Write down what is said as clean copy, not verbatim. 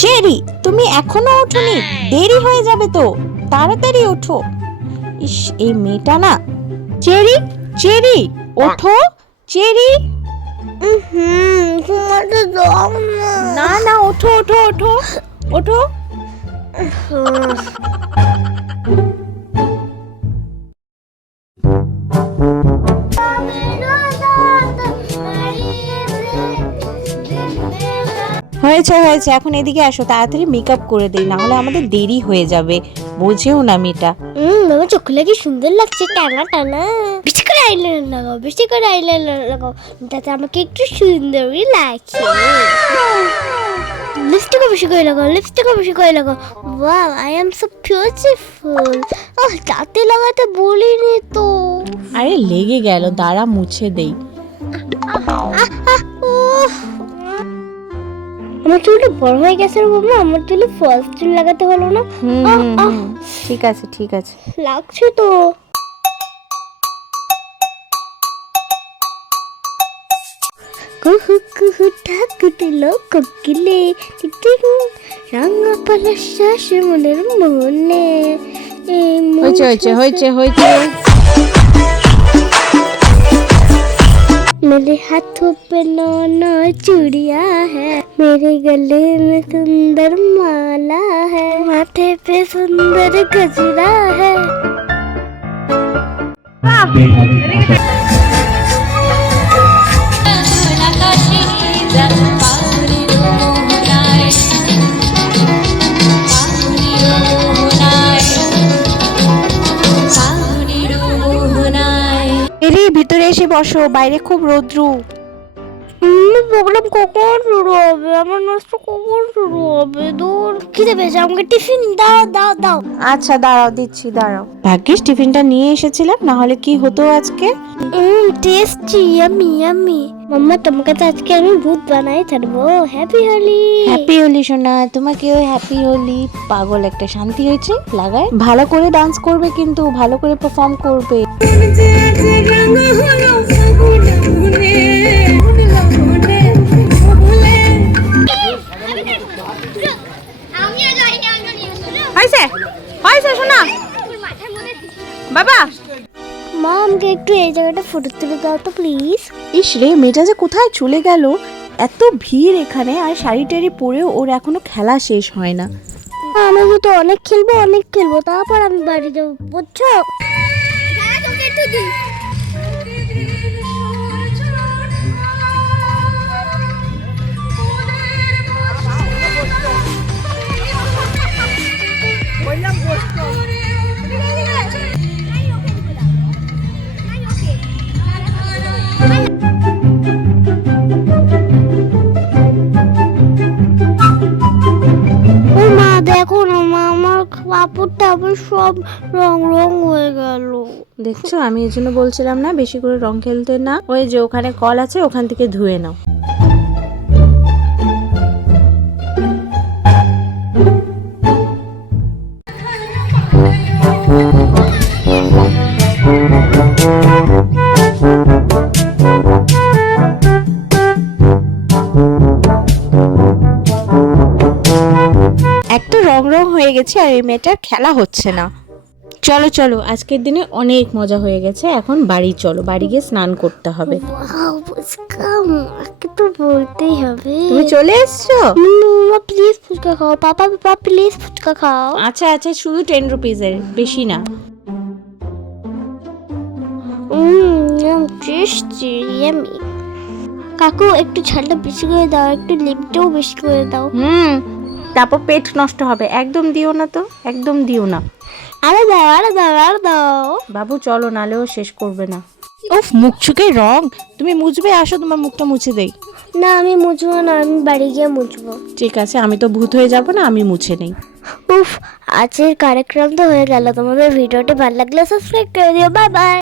Cherry, তুমি এখনো ওঠোনি? দেরি হয়ে যাবে তো, তাড়াতাড়ি ওঠো। ইস, এই মেয়েটা না। চেরি, চেরি, ওঠো। চেরি, ঘুমাতে দাও না না, ওঠো ওঠো ওঠো ওঠো। হয়েছে হয়েছে, এখন এদিকে আসো, তাড়াতাড়ি মেকআপ করে দেই, না হলে আমাদের দেরি হয়ে যাবে। বোঝেও না মেয়েটা। মামা চোখগুলো কি সুন্দর লাগছে, টানা টানা। বেশি করে আইলাইনার লাগাও, বেশি করে আইলাইনার লাগাও, যাতে আমাকে একটু সুন্দরই লাগছে। লিপস্টিকও বেশি করে লাগাও, লিপস্টিকও বেশি করে লাগাও। Wow, I am so beautiful. দাঁতে লাগাতে বলিনি তো। আরে লেগে গেল, দাঁড়া মুছে দেই। আমার চুলটা বড় হয়ে গেছে রে বাবা, আমার চুলে ফলস চুল লাগাতে হলো না। ঠিক আছে ঠিক আছে, লাগছে তো। কুহু কুহু ঠাকুরলো কোকিলে, রাঙা পালা শ্বাস মনের মনে। হয়েছে হয়েছে হয়েছে হয়েছে। मेरे हाथों पे नौ चूड़ियां है, मेरे गले में सुंदर माला है, माथे पे सुंदर गजरा है। এরে ভিতরে এসে বসো, বাইরে খুব রৌদ্রু। প্রোগ্রাম কখন শুরু হবে? আমার নষ্ট কখন শুরু হবে? দূর, খিদে পেয়েছে, আমাকে টিফিন দাও দাও দাও। আচ্ছা দাঁড়াও, দিচ্ছি দাঁড়াও। ভাগ্যিস টিফিনটা নিয়ে এসেছিলাম, না হলে কি হতো আজকে। Tasty, yummy yummy. মাম্মা, তোমাকে তো আজকে আমি ভূত বানাই ছাড়বো। হ্যাপি হোলি। হ্যাপি হোলি সোনা, তোমাকেও হ্যাপি হোলি। পাগল একটা, শান্তি হয়েছে লাগায়। ভালো করে ডান্স করবে, কিন্তু ভালো করে পারফর্ম করবে। হয়েছে হয়েছে সোনা। বাবা, মা, আমাকে একটু এই জায়গাটা ফটো তুলে দাও তো প্লিজ। ইস রে, মেয়েটা যে কোথায় চলে গেল। এত ভিড় এখানে, আর শাড়ি টাড়ি পরেও ওর এখনো খেলা শেষ হয় না। আমি তো অনেক খেলবো, তারপর আমি বাড়ি যাবো, বুঝছো? দেখো না মা, আমার কাপড়টা আবার সব রং রং হয়ে গেল। দেখছো, আমি এর জন্য বলছিলাম না বেশি করে রং খেলতে না। ওই যে ওখানে কল আছে, ওখান থেকে ধুয়ে নাও। একটা রং রং হয়ে গেছে, আর এই মেয়েটার খেলা হচ্ছে না। চলো চলো, আজকের দিনে অনেক মজা হয়ে গেছে, এখন বাড়ি চলো, বাড়ি গিয়ে স্নান করতে হবে। ওয়াও, ফুচকা, মাকে তো বলতেই হবে। তুমি চলে এসছো? মামা প্লিজ ফুচকা খাও, পাপা পাপা প্লিজ ফুচকা খাও। আচ্ছা আচ্ছা, শুধু 10 রুপিজের, বেশি না। Tasty yummy. কাকু, একটু ঝালটা বেশি করে দাও, একটু লিপটাও বেশি করে দাও। তারপর পেট নষ্ট হবে, একদম দিও না তো, একদম দিও না। আরে দাও আরে দাও আরে দাও। বাবু চলো, নালেও শেষ করবে না। উফ, মুখ চুকে রং। তুমি মুছবে, আসো তোমার মুখটা মুছে দেই। না, আমি মুছবো না, আমি বাড়ি গিয়ে মুছবো। ঠিক আছে, আমি তো ভূত হয়ে যাব না, আমি মুছে নেই। উফ, আজকের কার্যক্রম তো হয়ে গেল। তোমাদের ভিডিওটি ভালো লাগলে সাবস্ক্রাইব করে দিও। Bye bye.